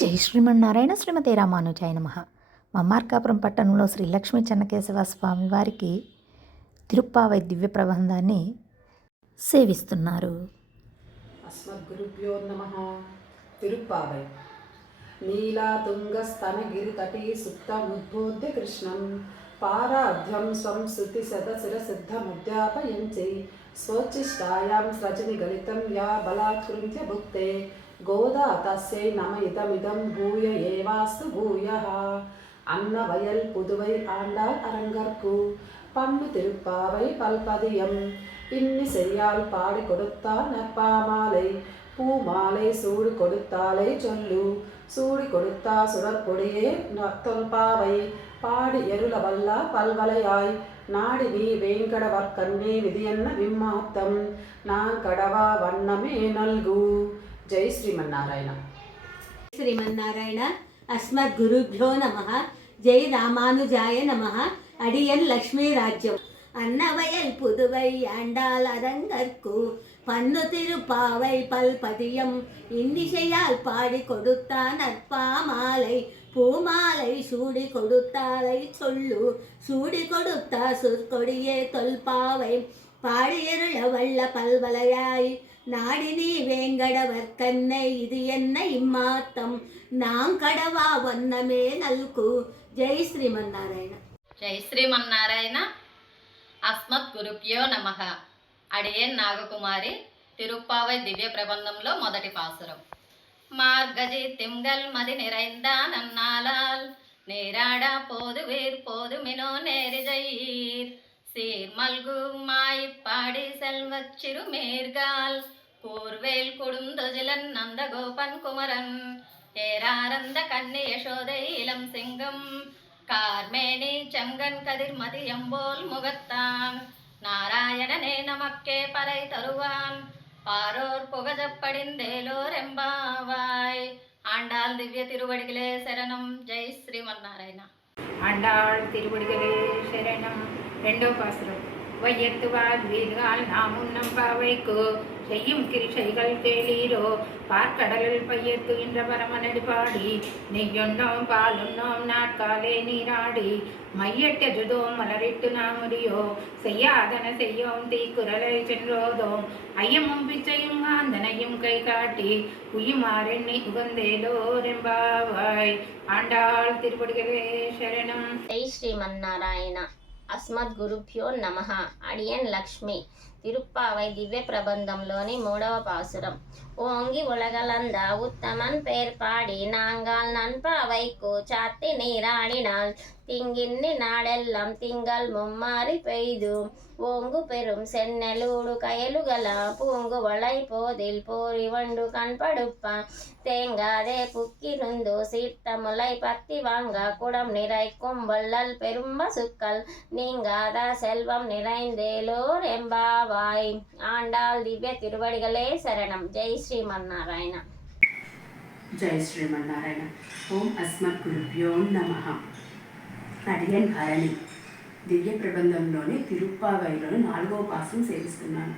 జై శ్రీమన్నారాయణ శ్రీమతే రామానుజాయ నమః. మా మార్కాపురం పట్టణంలో శ్రీ లక్ష్మీ చెన్నకేశవ స్వామి వారికి తిరుప్పావై దివ్య ప్రబంధాన్ని సేవిస్తున్నారు. అస్మద్గురుభ్యో నమః. తిరుప్పావై. నీలాతుంగస్తనగిరితటీ సుప్తముద్బోధ్య కృష్ణం పారాధ్యం స్వం శృతిశతశిరసిద్ధముద్యాపయంచి స్వోచ్ఛిష్టాయాం స్రజనిగలితం యా బలాత్కృత్య భుక్తే கோதா தஸ்யை நம இதமிதம் பூய ஏவாஸ்து பூயः. அன்னவயல் புதுவை ஆண்டாள் அரங்கற்கு பண்ணு திருப்பாவை பல்பதியம் இன்னி செய்யால் பாடி கொடுத்தால் நற்பாமாலை பூமாலை சூடு கொடுத்தாலே சொல்லு சூடி கொடுத்தா சுடற்பொடியே தொல்பாவை பாடி எருள வல்லா பல்வலையாய் நாடி நீ வேங்கடவர்க்கண்ணே விதியன்ன விம்மாத்தம் நான் கடவா வண்ணமே நல்கு. జై శ్రీమన్నారాయణ. శ్రీమన్నారాయణ. అస్మద్ గురుభ్యో నమః. జై రామానుజాయ నమః. அடியன் லக்ஷ்மி ராஜ்யம். அன்னவயல் புதுவை ஆண்டாள் அரங்கற்கு பன்னு திருப்பாவை பல்பதியம் இன்னிசையால் பாடி கொடுத்தான் நற்பாமாலை பூமாலை சூடி கொடுத்தாலை சொல்லு சூடி கொடுத்தா சொற்கொடியே தொல்பாவை பாடியருள வல்ல பல்வலையாய் நாடி நீ வேங்கடவர் கண்ணை இது என்ன இம்மாத்தம் நாம் கடவா வண்ணமே நல்கு. జై శ్రీమన్నారాయణ. జై శ్రీమన్నారాయణ. అస్మత్ గురుభ్యో నమః. అడియన్ నాగకుమారి. తిరుప్పావై దివ్య ప్రబంధంలో మొదటి పాసురం. మార్గజి తింగల్ మది நிறைந்தான் அந்நாளால் நேராடா போதுவீர் போதுமினோ நேரிஜையீர் சீர்மல்கு மாய்ப்பாடி செல்வச் சிறுமேர்கால் கூர்வேல் கொடுந்தொஜிலன் நந்தகோபன் குமரன் ஏராரந்த கண்ணி யசோதை இளம் சிங்கம் கார்மேனி செங்கன் கதிர் மதியம்போல் முகத்தான் நாராயணனே நமக்கே பறை தருவான் பாரோர் புகழப்படிந்தேலோர் எம்பாவாய். ஆண்டாள் திவ்ய திருவடிகளே சரணம். ஜெய் ஸ்ரீமன்னாராயண. ஆண்டாள் திருவடிகளே சரணம். రెండో పాసురం. வையத்துவார் வீர்கள் நாம் உன்னம் பாவைக்கு செய்யும் கிரிசைகள் கேளீரோ பார்க்கடலில் பையத்துகின்ற பரமனடி பாடி நெய்யொன்னோம் பாலுண்ணோம் நாட்காலே நீராடி மையட்டெதுதோம் மலரிட்டு நாமுடியோ செய்யாதன செய்யோம் தீக்குரலை சென்றோதோம் ஐயமும் பிச்சையும் ஆந்தனையும் கை காட்டி உயுமாறெண்ணி உகந்தேலோரெம்பாவாய். ஆண்டாள் திருப்படிகளே சரணம். జై శ్రీమన్నారాయణ. అస్మద్ గురుభ్యో నమః. అడియన్ లక్ష్మి. తిరుప్పావై దివ్య ప్రబంధంలోని 3వ పాసురం. ஓங்கி உலகளந்த உத்தமன் பேர் பாடி நாங்கள் நண்பாவைக்கு சாத்தி நீராடினால் திங்கின்னி நாடெல்லாம் திங்கள் மும்மாறி பெய்து ஓங்கு பெரும் சென்னலூடு கயலுகல பூங்கு வளை போதில் போரி வண்டு கண்படுப்ப தேங்காதே புக்கிருந்து சீர்த்த முலை பத்தி வாங்க குடம் நிறைக்கும் வள்ளல் பெரும் பசுக்கள் நீங்காத செல்வம் நிறைந்தேலோர் எம்பாவாய். ஆண்டாள் திவ்ய திருவடிகளே சரணம். ஜெய் శ్రీమన్నారాయణ. జై శ్రీమన్నారాయణ. ఓం అస్మత్ గురుభ్యో నమః. అడియన్ భరణి. దివ్య ప్రబంధంలోని తిరుప్పావైలోని 4వ పాసురం సేవిస్తున్నాను.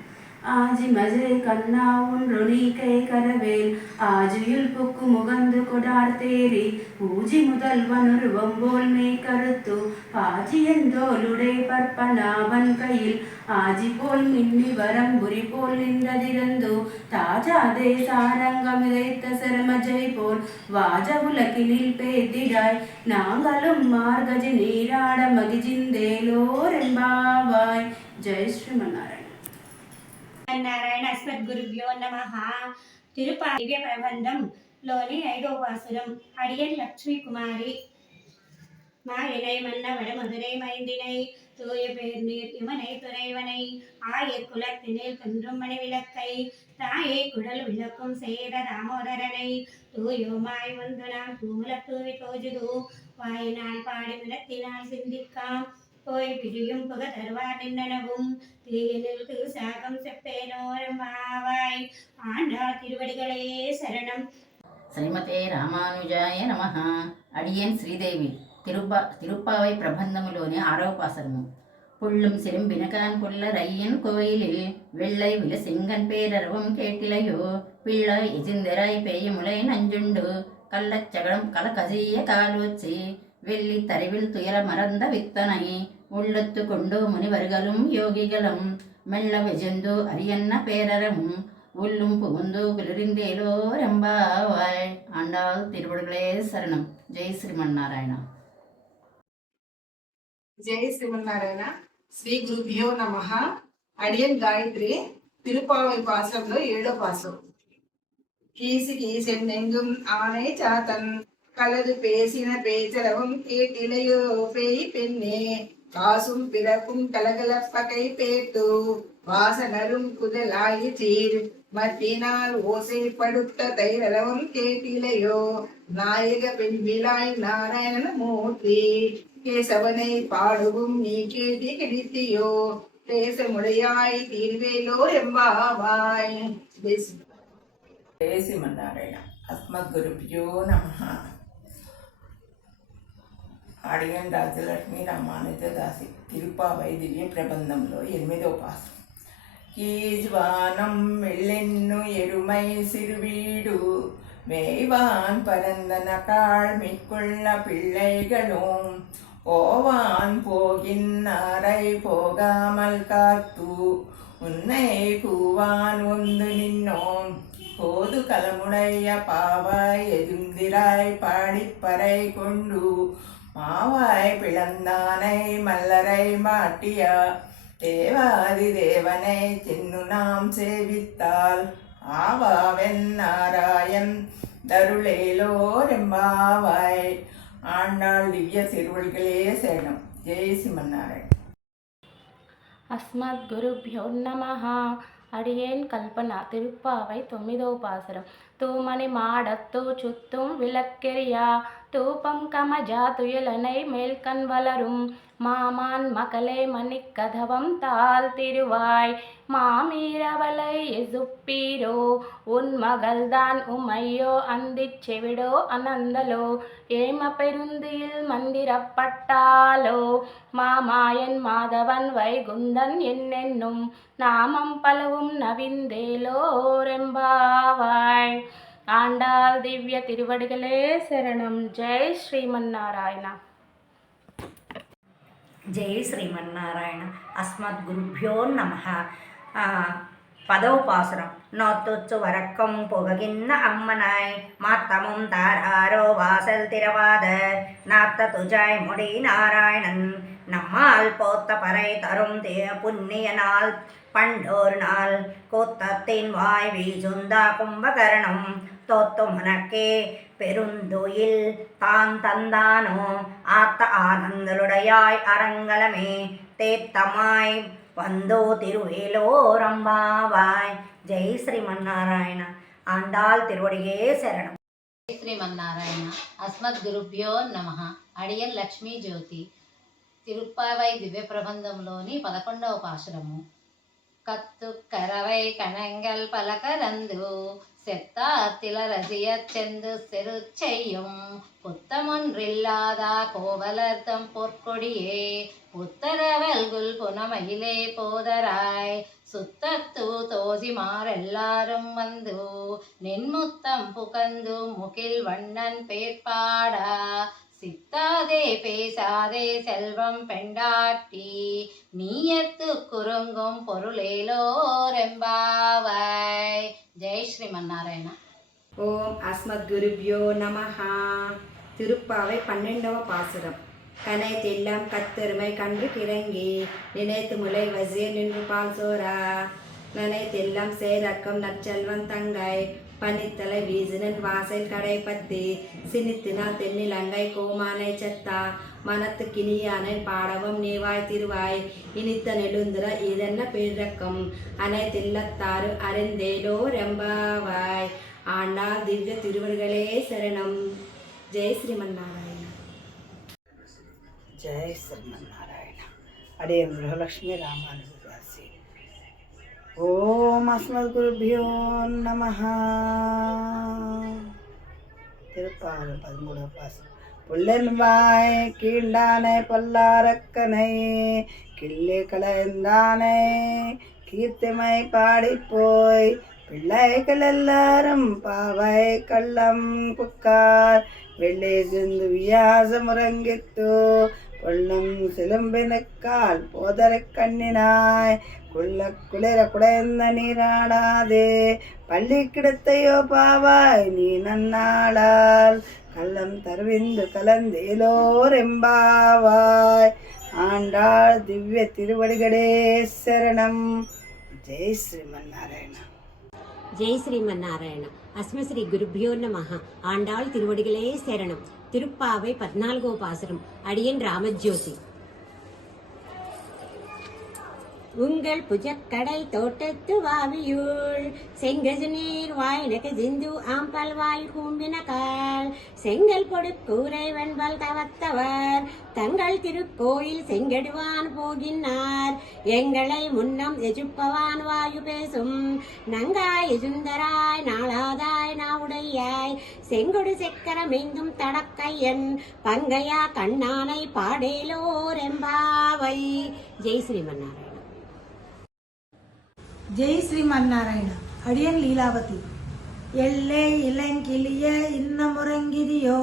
ஆஜி மஜை கண்ணா ஒன்று நீக்கை கரவேல் ஆஜியுள் புக்கு முகந்து கொடார்த்தேரி பூஜி முதல்வனொரு வம்போல் மே கருத்து பாஜியந்தோளுடை பற்பனாவன் கையில் ஆஜி போல் மின்னி வரம்புரி போல் நின்றதிரந்து தாஜாதே சாரங்கமிதைத்த சிரமஜை போல் வாஜ உலகினில் பேத்திடாய் நாங்களும் மார்கஜி நீராட மகிஜிந்தேலோரெம்பாவாய். ஜெய் ஸ்ரீமன்னாராயண. నారాయణ. అస్మద్ గురుభ్యో నమః. తిరుపావై దివ్య ప్రబంధంలోని 5వ పాసురం. అడియన్ లక్ష్మీ కుమారి. மாயனை மன்னவட மதுரை மைந்தினை தூய பேர் நீர் இவனை துறைவனை ஆய குலத்தினில் தோன்றும் மணி விளக்கை தாயை குடல் விளக்கும் சேர தாமோதரனை தூயோமாய் வந்து நாம் தூமுல தூவி தோஜுது வாயினால் பாடி மிடத்தினால் சிந்திக்காம் போய் பிரியும் புக தருவார் நின்னனவும் தீயினில் சாகம் செப்பேனோரம்பாவாய். ஆண்டாள் திருவடிகளே சரணம். శ్రీమతే రామానుజాయ నమః. అడియన్ శ్రీదేవి. తిరుప్పావై ప్రబంధములోని 6వ పాసురము. புள்ளும் சிறும்பினகான் புல்லரையன் கோயிலில் வெள்ளை வில செங்கன் பேரர்வம் கேட்டிலையோ பிள்ளை எஜிந்தராய் பேயமுலை நஞ்சுண்டு கள்ளச்சகடம் கலகசிய காலோச்சி வெள்ளி தரிவில் துயர மறந்த வித்தனை உள்ளத்து கொண்டு முனிவர்களும் யோகிகளும் மெல்ல வெஜந்து அரியன்ன பேரறமும் உள்ளும் புகுந்து குளிர்ந்தேலோ ரெம்பாவாய். ஆண்டாள் திருவடிகளே சரணம். ஜெய் ஸ்ரீமன்னாராயணா. ஜெய் ஸ்ரீமன்னாராயண. ஸ்ரீ குருபியோ நமஹ. அடியன் காயத்ரி. திருப்பாவை பாசம்లో 7వ பாசம். கீசி கீசென்னெங்கும் ஆனை சாத்தன் கலது பேசின பேச்சரவும் கேட்டிலையோ பேய் பெண்ணே காசும் பிறப்பும் கலகலப்பகை பேத்து வாசனரும் குதலாயி சீர் மத்தினால் ஓசைப்படுத்த தைரளவும் கேட்டிலையோ நாயக பெண் விழாய் நாராயண மூர்த்தி கேசவனை பாடுவும் நீ கேட்டி கிடைத்தியோ தேசமுடையாய் தீர்வேலோ எம்பாவாய். జయ శ్రీమన్నారాయణ. అస్మద్గురుభ్యో నమః. అడియన్ రాజలక్ష్మి రామానుజదాసి తిరుపావై దివ్య ప్రబంధంలో 8వ పాసు. கீஜ்வானம் வெள்ளென்னு எருமை சிறுவீடு மேய்வான் பரந்தன காள் மிக்குள்ள பிள்ளைகளும் போவான் போகின்னாரை போகாமல் காத்து உன்னை கூவான் ஒன்று நின்னோம் போது கலமுடைய பாவாய் எதுந்திராய் பாடிப்பறை கொண்டு மாவாய் பிளந்தானை மல்லரை மாட்டிய தேவாதி தேவனை சின்னு நாம் சேவித்தால் ஆவாவென் நாராயண் தருளேலோரெம்பாவாய். ஆண்டாள் திவ்ய திருவள்களே சரணம். ஜெய் ஸ்ரீமன்னாராயண. அஸ்மத் குருபியோ நமஹ. அடியேன் கல்பனா. திருப்பாவை 9వ பாசுரம். தூமணி மாடத்தோ சுத்தும் விளக்கெரியா தூபம் கமஜா துயலனை மேல்கண் வளரும் மாமான் மகளே மணிக்கதவம் தாழ் திருவாய் மாமீரவளை எசுப்பீரோ உன் மகள்தான் உமையோ அந்திச் செவிடோ அனந்தலோ ஏம பெருந்தியில் மந்திரப்பட்டாலோ மாமாயன் மாதவன் வைகுந்தன் என்னென்னும் நாமம் பலவும் நவிந்தேலோ ரெம்பாவாய். ஆண்டாள் திவ்ய திருவடிகளே சரணம். ஜெய் ஸ்ரீமன்னாராயணா. జై శ్రీమన్నారాయణ. అస్మద్గురుభ్యో నమః. 10వ பாசுரம். நோத்துச்சு வரக்கம் புககின்ன அம்மனாய் மாத்தமும் தாராரோ வாசல் திறவாத நாத்த துஜாய் முடி நாராயணன் நம்மால் போத்த பறை தரும் புண்ணிய நாள் பண்டோர் நாள் கூத்தத்தின் வாய் வீசுந்தா கும்பகரணம் தோத்து மனக்கே பெருந்துயில் தான் தந்தானோ ஆத்த ஆனந்தருடையாய் அரங்கலமே தேத்தமாய் வந்தோ திருவேலோரம்பாவாய். ஜெய் ஸ்ரீமன்னாராயண. ஆண்டாள் திருவடியே சரணம். జై శ్రీమన్నారాయణ. అస్మద్గురుభ్యో నమః. అడియన్ లక్ష్మీ జ్యోతి. తిరుప్పావై దివ్య ప్రబంధంలోని 11వ పాశురము. கத்து கரவை கணங்கள் பல கலந்து செத்தாத்தில ரசியச் செந்து செரு செய்யும் புத்தமொன்றில்லாதா கோவலர்த்தம் பொற்கொடியே புத்தரவல்குல் புனமயிலே போதராய் சுத்தத்து தோசிமாரெல்லாரும் வந்து நின்முத்தம் புகந்து முகில் வண்ணன் பேர்பாடா சித்தாதே பேசாதே செல்வம் பெண்டாட்டி நீயத்து குறுங்கும் பொருளேலோரெம்பாவாய். ஜெய் ஸ்ரீமன்னாராயண. ஓம் அஸ்மத்குருபியோ நமஹ. திருப்பாவை 12వ பாசுரம். கனைத்தெல்லாம் கத்தெருமை கன்று கிறங்கி நினைத்து முலை வசிய நின்று பால் சோரா நனைத்தெல்லாம் சேரக்கம் நற்செல்வன் தங்கை பனித்தலை வீசினன் வாசல் கடை பத்தி சினித்தினால் தென்னிலங்கை கோமானை செத்தா மனத்து கிணியானை பாடவும் நீவாய் திருவாய் இனித்த நெடுந்திர இதென்ன பேரக்கம் அனைத்தில்லத்தாறு அறிந்தேலோ ரெம்பாவாய். ஆண்டாள் திவ்ய திருவடிகளே சரணம். ஜெய் ஸ்ரீமன்னாராயண. జయ శ్రీమన్నారాయణ. అడియం గృహలక్ష్మి రామానుజదాసి. ఓం అస్మద్గురుభ్యో నమః. திருப்பாவை 13వ பாசுரம். புல்லென்வாய் கீண்டானை பொல்லாரக்கனை கிள்ளி கலைந்தானை கீர்த்திமை பாடிப்போய் பிள்ளைகள் எல்லாரும் பாவை கள்ளம் புக்கார் வெள்ளை சிந்து வியாசம் உறங்கித்து பொல்லும் சிலும்பினுக்கால் போதரை கண்ணினாய் குளிர குடைந்த நீராடாதே பள்ளி கிடத்தையோ பாவாய் நீ நன்னாளால் கள்ளம் தருவிந்து கலந்தேலோர் எம்பாவாய். ஆண்டாள் திவ்ய திருவடிகளே சரணம். ஜெய் ஸ்ரீமன்னாராயண. ஜெய் ஸ்ரீமன்னாராயண. அஸ்மஸ்ரீ குருபியோ நமஹ. ஆண்டாள் திருவடிகளே சரணம். திருப்பாவை 14வது பாசுரம். அடியன் ராமஜோதி. உங்கள் புஜக்கடல் தோட்டத்து வாவியுள் செங்கசு நீர் வாயினக்கு சிந்து ஆம்பல் வாய் கூம்பினகால் செங்கல் பொடு கூரை வெண்பல் தவத்தவர் தங்கள் திருக்கோயில் செங்கடுவான் போகினார் எங்களை முன்னம் எஜுப்பவான் வாயு பேசும் நங்காய் எஜுந்தராய் நாளாதாய் நாவுடையாய் செங்கொடு செக்கரமெங்கும் தடக்கையன் பங்கையா கண்ணானை பாடேலோர் எம்பாவை. ஜெய் ஸ்ரீமன்னாராயண. ஜெய் ஸ்ரீமன்னாராயண. அடியன் லீலாவதி. எல்லே இளங்கிளிய இன்னமுறங்கிதியோ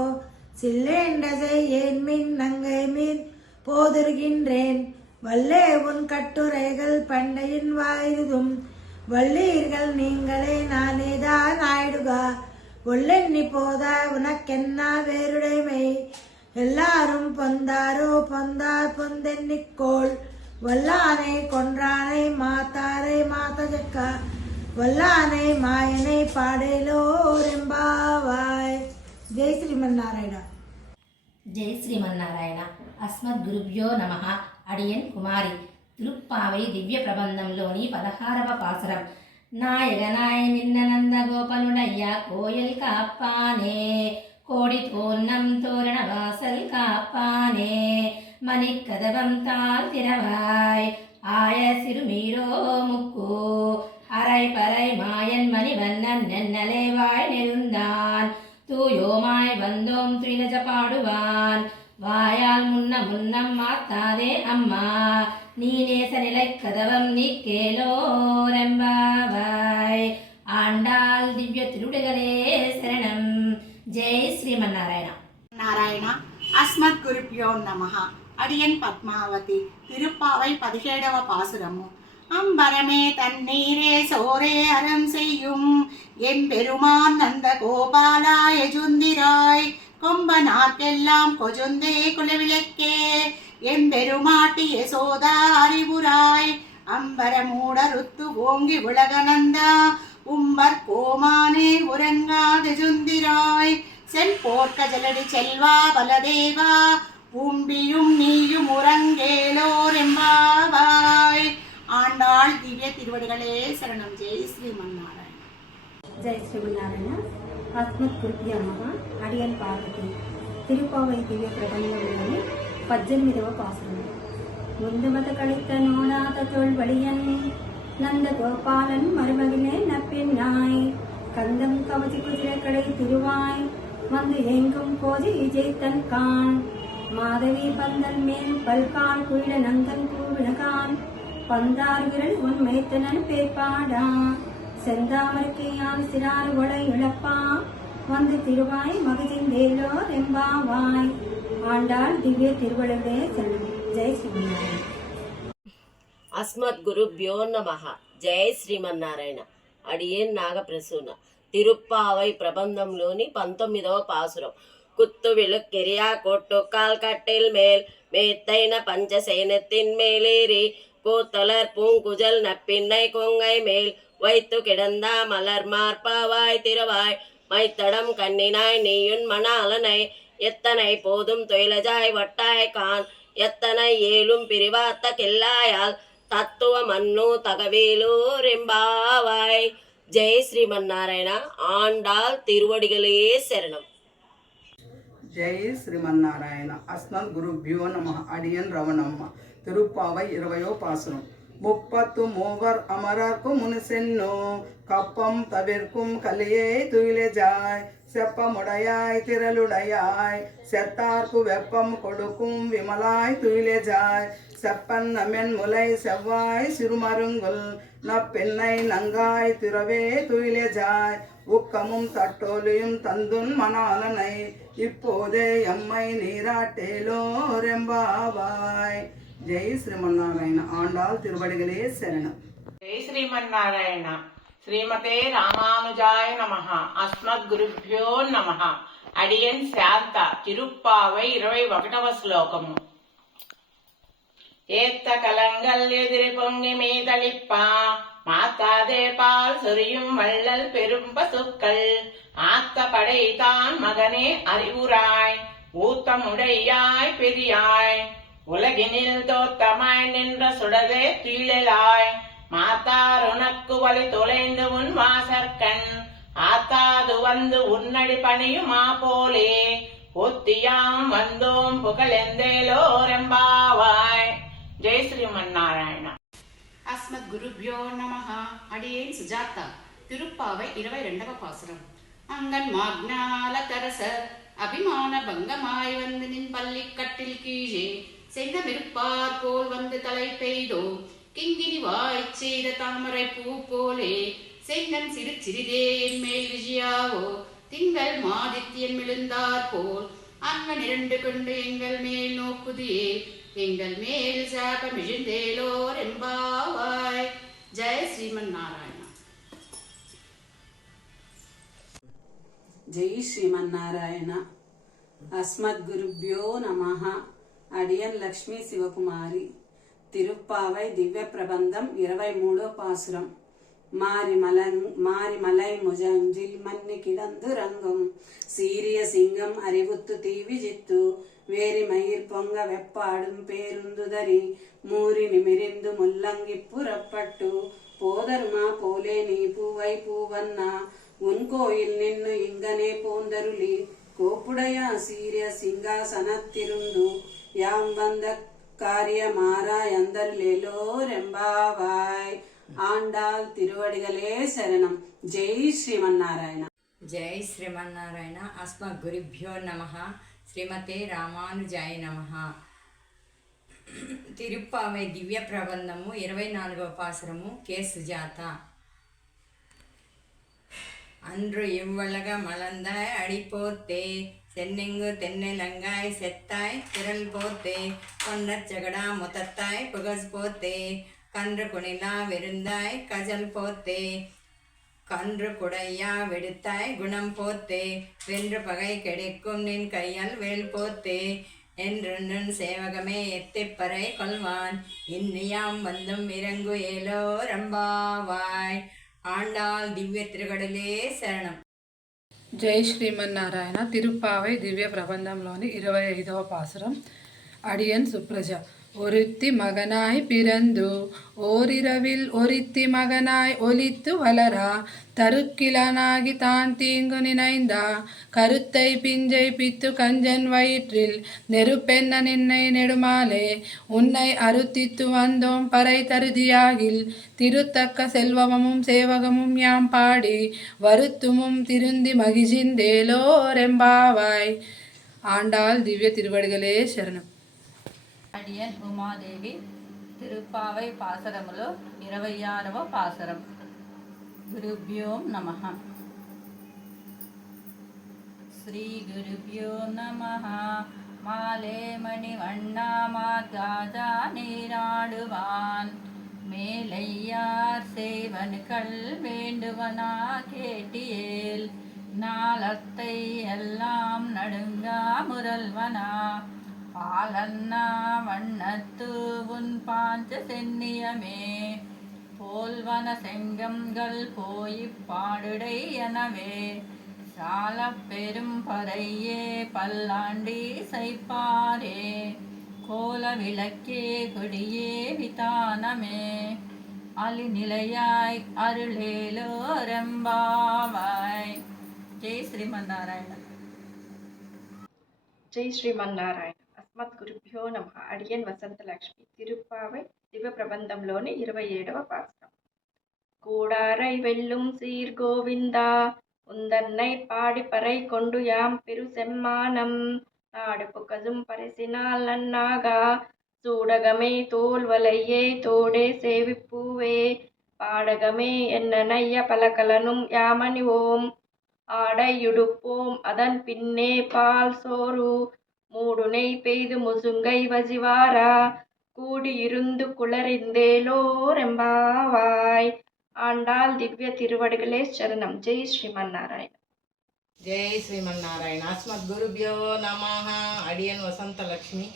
சில்லேண்டசை ஏன் மின் நங்கை மீன் போதிருகின்றேன் வல்லே உன் கட்டுரைகள் பண்டையின் வாயுதும் வள்ளீர்கள் நீங்களே நானேதான் ஆயிடுகா ஒல்லெண்ணி போதா உனக்கென்னா வேறுடைமை எல்லாரும் பொந்தாரோ பொந்தார் பொந்தென்னிக்கோள் வல்லானை கொன்றானை மாத்தாரை மாத்தஜக்க வல்லானை மாயனை பாடேலோர் எம்பாவாய். ஜெய் ஸ்ரீமன்னாராயண. ஜெய் ஸ்ரீமன்னாராயண. அஸ்மத் குருப்யோ நமஹ. అడియన్ కుమారి. తిరుప్పావై దివ్య ప్రబంధంలోని 16వ పాసురం. నాయగనాయ నిన్న నంద గోపలుడయ్య కోయల్ కాప్పానే కోడి తోన్నం తోరణ వాసల్ కాప్పానే மணிக்கதவம் தாழ் திறவாய் ஆய சிறுமீரோ முக்கு அரை பறை மாயன் மணிவண்ணன் நென்னலேவாய் நெருந்தான் தூயோமாய் வந்தோம் துயிலஜ பாடுவான் வாயால் முன்னம் மாத்தாதே அம்மா நீ நேச நிலை கதவம் நீ கேலோரெம்பாவாய். ஆண்டாள் திவ்ய திருவிடுகளே சரணம். ஜெய் ஸ்ரீமன்னாராயண. நாராயண. அஸ்மத் குருப்யோ நமஹ. அடியன் பத்மாவதி. திருப்பாவை 17వ பாசுரமு. அம்பரமே தண்ணீரே சோரே அறம் செய்யும் என் பெருமான் நந்த கோபாலாய ஜுந்திராய் கொம்பனார்க்கெல்லாம் கொஜுந்தே குலவிளக்கே என் பெருமாட்டி யசோதா அறிவுராய் அம்பர மூடருத்து ஓங்கி உலகநந்தா உம்பர் கோமானே உறங்காத ஜுந்திராய் செல்போர்க்க ஜலடி செல்வா பலதேவா பூம்பியும் நீயும் உறங்கேலோர் எம்பாவாய். ஆண்டாள் திவ்ய திருவடிகளே சரணம். ஜெய் ஸ்ரீமன்னாராயண. ஜெய் ஸ்ரீமன்னாராயண. அஸ்மத் குருப்யோ நமஹ. அடியன் பார்வதி. திருப்பாவை திவ்ய பிரபந்தంలోని 18వ பாசுரம். முந்துமத கழித்த நோடாத தோல்வழியன் நந்த கோபாலன் மருமகிலே நப்பின்னாய் கந்தம் கவச்சி குதிரை கடை திருவாய் வந்து எங்கும் போது விஜய்தன் கான் மாதவி பந்தல் மேல் பல்கால் குயில நந்தன் கூவினகான் பந்தார் விரல் உன் மைத்தனன் பேர்பாடா செந்தாமரைக்கையான் சிறாறு கொடை இழப்பா வந்து திருவாய் மகிழ்ந்தேலோ ரெம்பாவாய். ஆண்டாள் திவ்ய திருவள்ளுவரே சரணம். ஜெய் ஸ்ரீமன்னாராயண. அஸ்மத் குருப்யோ நமஹ. ஜெய் ஸ்ரீமன்னாராயణ. అడియన్ నాగప్రసూన. తిరుప్పావై ప్రబంధంలోని 19వ పాసురం. குத்து விழுக்கெரியா கோட்டுக்கால் கட்டில் மேல் மேத்தைன பஞ்சசேனத்தின் மேலேறி கூத்தலர் பூங்குஜல் நப்பின்னை கொங்கை மேல் வைத்து கிடந்த மலர் மார்பாவாய் திருவாய் மைத்தடம் கண்ணினாய் நீயுன் மணாலனை எத்தனை போதும் தொழிலஜாய் வட்டாய் கான் எத்தனை ஏலும் பிரிவாத்த கில்லாயால் தத்துவ மன்னு தகவேலூர் எம்பாவாய். ஜெய் ஸ்ரீமன்னாராயண. ஆண்டாள் திருவடிகளே சரணம். ஜெய் ஸ்ரீமன்னாராயண. அஸ்மத் குருப்யோ நமஹ. அடியன் ரவணம்மா. திருப்பாவை 20వ பாசுரம். 33 அமரர்க்கும் முன் சென்னோ கப்பம் தவிர்க்கும் கலியை துயிலே ஜாய் செப்பமுடையாய் திரளுடையாய் செத்தார்க்கு வெப்பம் கொடுக்கும் விமலாய் துயிலெஜாய் செப்பன்னமென் முலை செவ்வாய் சிறுமருங்குல் நப்பெண்ணை நங்காய் திரவே துயிலெஜாய் உக்கமும் தட்டோலியும் தந்துன் மணாலனை இப்போதே எம்மை நீராட்டேலோரெம்பாவாய். ஜெய் ஸ்ரீமன்னாராயண. ஆண்டாள் திருவடிகளே சரணம். ஜெய் ஸ்ரீமன்னாராயண. శ్రీమతే రామానుజాయ నమః. అస్మద్గురుభ్యో నమః. అడియన్ శాంత. తిరుప్పావై 21వ శ్లోకము. ஏத்த கலங்கள் எதிரி பொங்கி மீதளிப்பா மாத்தாதே பால் சொரியும் வள்ளல் பெரும் பசுக்கள் ஆத்த படைத்தான் மகனே அறிவுராய் ஊத்தமுடையாய் பெரியாய் உலகினில் தோத்தமாய் நின்ற சுடரே தீழலாய் மாத்தார் உனக்கு வழி தொலைந்து உன் வாசற்கண் ஆத்தாது வந்து உன்னடி பணியுமா போலே ஒத்தியாம் வந்தோம் புகழெந்தேலோரெம்பாவாய். ஜெய் ஸ்ரீமன்னாராயண. அஸ்மத்குருப்யோ நமஹ. அடியேன் சுஜாதா. திருப்பாவை 22వ பாசுரம். அங்கன் மாக்ஞால தரச அபிமான பங்கமாய் வந்து நின் பள்ளிக்கட்டில் கீழே செங்கமிருப்பார் போல் வந்து தலை பெய்தோ கிங்கினி வாய்ச் செய்த தாமரை பூ போலே செங்கன் சிறு சிறிதே என் மேல் விஜயாவோ திங்கள் மாதித்யன் விழுந்தார் போல் அங்கன் 2 கொண்டு எங்கள் மேல் நோக்குதியே எங்கள் மேல் சாபமிழிந்தேலோர் எம்பாவாய். ஜெய ஸ்ரீமன்னாராயண. ஜெய் ஸ்ரீமன்னாராயண. அஸ்மத்குருப்யோ நமஹ. அடியன் லக்ஷ்மி சிவகுமாரி. திருப்பாவை திவ்ய பிரபந்தம் 23వ பாசுரம். மாரிமலை முஜஞ்சில் மன்னி கிடந்து ரங்கும் சீரிய சிங்கம் அறிவுத்து தீவிஜித்து வேரி மயிர் பொங்க வெப்பாடும் பேருந்துதரி மூரி நிமிரிந்து முல்லங்கி புறப்பட்டு போதருமா போலே நீ பூவை பூவன்னா உன் கோயில் நின்னு இங்கனே போந்தருளி கோப்புடையா சீரிய சிங்காசனத்திருந்து யாம் வந்த காரியமாராயந்தருளேலோரெம்பாவாய். ஆண்டாள் திருவடிகளே சரணம். ஜெய் ஸ்ரீமன்னாராயண. ஜெய் ஸ்ரீமன்னாராயண. அஸ்மத்குருப்யோ நமஹ. ஸ்ரீமதே ராமானுஜாய நமஹ. திருப்பாவை దివ్య ప్రబంధము 24వ பாசுரము. கே சுஜாதா. அன்று இவ்வளக மலர்ந்தாய் அடிப்போத்தே சென்னெங்கு தென்னைலங்காய் செத்தாய் திரள் போத்தே கொண்டச் சகடா முத்தத்தாய் புகழ் போத்தே கன்று குணிலா விருந்தாய் கஜல் போத்தே கன்று குடையா வெடுத்தாய் குணம் போத்தே வென்று பகை கிடைக்கும் நின் கையால் வேல் போத்தே என்று சேவகமே எத்திப்பறை கொள்வான் இன்னியாம் வந்தும் இறங்கு ஏலோ ரம்பாவாய். ஆண்டாள் திவ்ய திருக்கடலே சரணம். జై శ్రీమన్నారాయణ. తిరుప్పావై దివ్య ప్రబంధంలోని 25వ పాసురం. అడియన్ సుప్రజ. ஒருத்தி மகனாய் பிறந்து ஓரிரவில் ஒருத்தி மகனாய் ஒலித்து வளரா தருக்கிலனாகி தான் தீங்கு நினைந்தா கருத்தை பிஞ்சை பித்து கஞ்சன் வயிற்றில் நெருப்பென்ன நின்னை நெடுமாலே உன்னை அறுத்தித்து வந்தோம் பறை தருதியாகில் திருத்தக்க செல்வமும் சேவகமும் யாம் பாடி வருத்துமும் திருந்தி மகிழ்ந்தேலோரெம்பாவாய். ஆண்டாள் திவ்ய திருவடிகளே சரணம். అడియన్ ఉమాదేవి. తిరుప్పావై పాసరములో 26వ పాసరం. గురుభ్యో నమః. శ్రీ గురుభ్యో నమః. மாலே மணிவண்ணா மாதாஜா நீராடுவான் மேலையார் செய்வனுக்கள் வேண்டுவனா கேட்டியேல் நாளத்தை எல்லாம் நடுங்கா முரல்வனா பாலன்னா வண்ணத்து உன் பாஞ்ச சென்னியமே போல்வன செங்கம்கள் போய் பாடுடை எனவே சால பெரும் பறையே பல்லாண்டி சைப்பாரே கோல விளக்கே கொடியே விதானமே அலிநிலையாய் அருளேலோ ரெம்பாவாய். ஜெய் ஸ்ரீமன்னாராயண. ஜெய் ஸ்ரீமன்னாராயణ. అస్మద్గురుభ్యో నమ. అడియన్ వసంతలక్ష్మి. తిరుప్పావై దివ్య ప్రబంధంలోని 27వ పాసురం. కూడారై వెల్లుం సీర్ గోవిందా உந்தன்னை பாடி பறை கொண்டு யாம் பெரு செம்மானம் நாடு புகழும் பரிசினால் நன்னாகா சூடகமே தோல்வலையே தோடே சேவிப்பூவே பாடகமே என்ன நைய பலகலனும் யாமணிவோம் ஆடையுடுப்போம் அதன் பின்னே பால் சோறு மூடுனை பெய்து முசுங்கை வசிவாரா கூடியிருந்து குளறிந்தேலோரெம்பாவாய். ஆண்டாள் திவ்ய திருவடிகளே சரணம். ஜெய் ஸ்ரீமன்னாராயண. ஜெய் ஸ்ரீமன்னாராயண. அஸ்மத் குருபியோ நமஹ. அடியன் வசந்தலட்சுமி.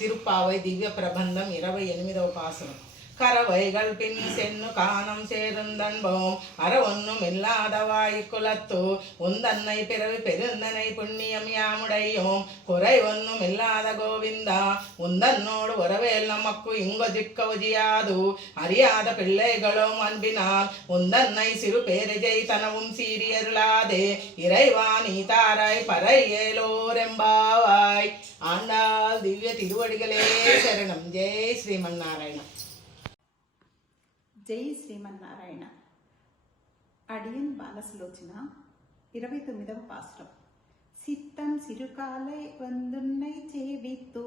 திருப்பாவை திவ்ய பிரபந்தம் 28వ பாசுரம். கரவைகள் பின் சென்னு காணம் சேருந்தன்போம் அற ஒன்னும் இல்லாதவாய் குலத்து உந்தன்னை பிறவி பெருந்தனை புண்ணியம் யாமுடையோம் குறை ஒன்னும் இல்லாத கோவிந்தா உந்தன்னோடு உறவேல் நமக்கு இங்கொதிக்க உஜியாது அறியாத பிள்ளைகளும் அன்பினால் உந்தன்னை சிறு பேரிஜை தனவும் சீரியருளாதே இறைவா நீ தாராய் பறை ஏலோரெம்பாவாய். ஆண்டாள் திவ்ய திருவடிகளே சரணம். ஜெய் ஸ்ரீமன்னாராயண. జై శ్రీమన్నారాయణ. అడియన్ బాలసులోచన 29వ పాసురం. சித்தம் சிறுகாலை வந்துன்னை சேவித்து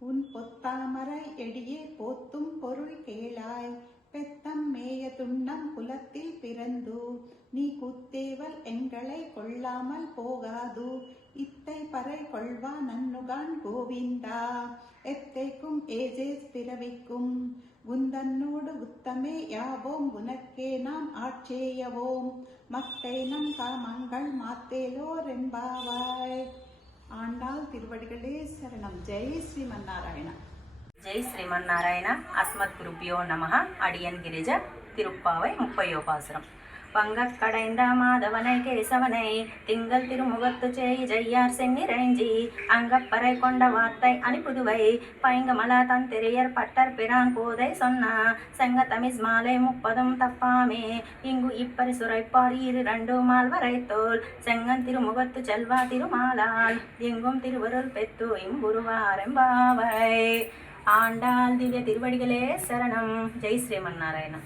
உன் பொத்தாமரை எடியே போத்தும் பொருள் கேளாய் பெத்தம் மேய துண்ணம் குலத்தில் பிறந்து நீ குத்தேவல் எங்களை கொள்ளாமல் போகாது இத்தை பறை கொள்வா நன்னுகான் கோவிந்தா எத்தைக்கும் ஏஜேஸ் பிறவிக்கும் உந்தன்னோடு உத்தமே யாவோம் உனக்கே நாம் ஆட்சேயவோம் மக்கை நம் காமங்கள் மாத்தேலோரெம்பாவாய். ஆண்டாள் திருவடிகளே சரணம். ஜெய் ஸ்ரீமன்னாராயண. ஜெய் ஸ்ரீமன்னாராயண. அஸ்மத் குருபியோ நமஹ. அடியன் கிரிஜா. திருப்பாவை 30వ பாசுரம். பங்கக் கடைந்த மாதவனை கேசவனை திங்கள் திருமுகத்து செய் ஜெய்யார் சென்னிரஞ்சி அங்கப்பறை கொண்ட வார்த்தை அணிப்புதுவை பைங்கமல தந்திரியர் பட்டர் பிரான் போதை சொன்ன செங்க தமிழ் மாலை 30 தப்பாமே இங்கு இப்பரி சுரைப்பார் 2 மால்வரை தோல் செங்கன் திருமுகத்து செல்வா திருமாலால் எங்கும் திருவருள் பெத்து இம்புருவாரெம்பாவை. ஆண்டாள் திவ்ய திருவடிகளே சரணம். ஜெய் ஸ்ரீமன்னாராயண.